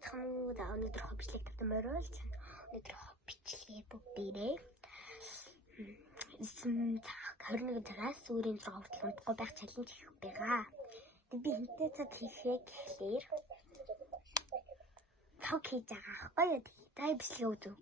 Сайхан уу за өнөөдөр бичлэг тавьсан морилж өнөөдөр бичлэгээ бүгдээрээ 21 цагаас сүүрийн 6 хүртэл унтахгүй байх чаленж хийх байгаа. Тэг би хинтээ цад хийхээ гэхлээр тог хийж байгаа аахгүй юу. Та бичлэгээ үзв.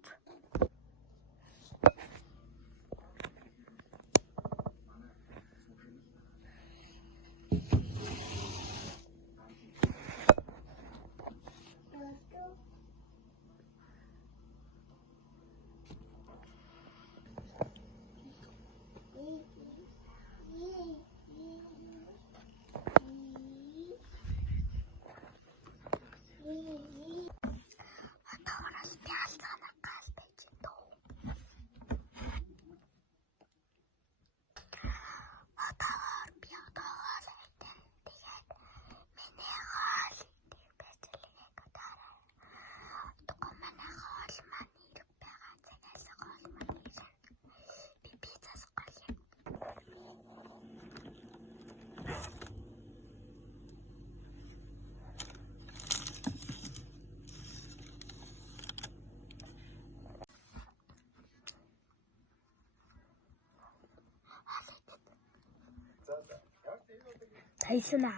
Тайсна.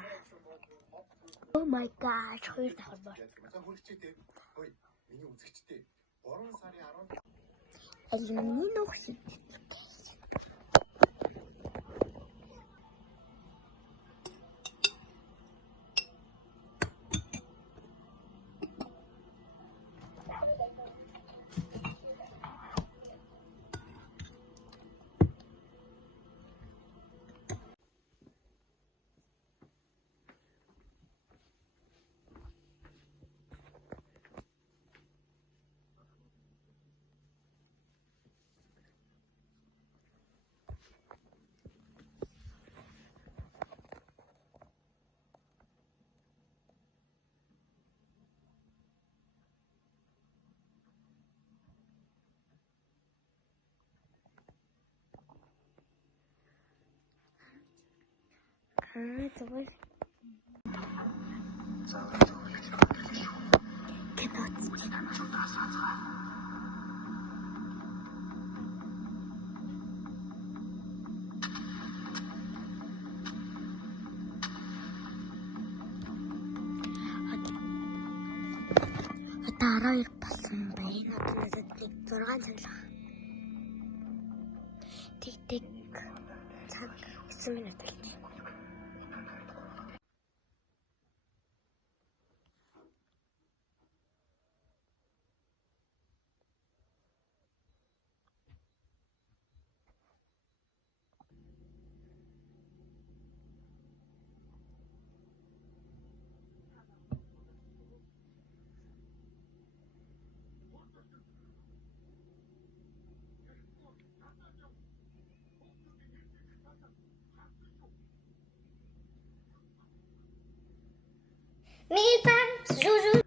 Oh my god, хоёр давхар бор. Миний үзэгчтэй 3 сарын 10-нд Алимны нөхөд. Зүгээр. Одоо 12 болсон байна. Одоо нэг 6 цаг л. Тэг цаг 9 минут л. Мипа, жужу.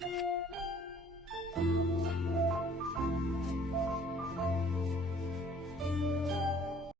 Bye.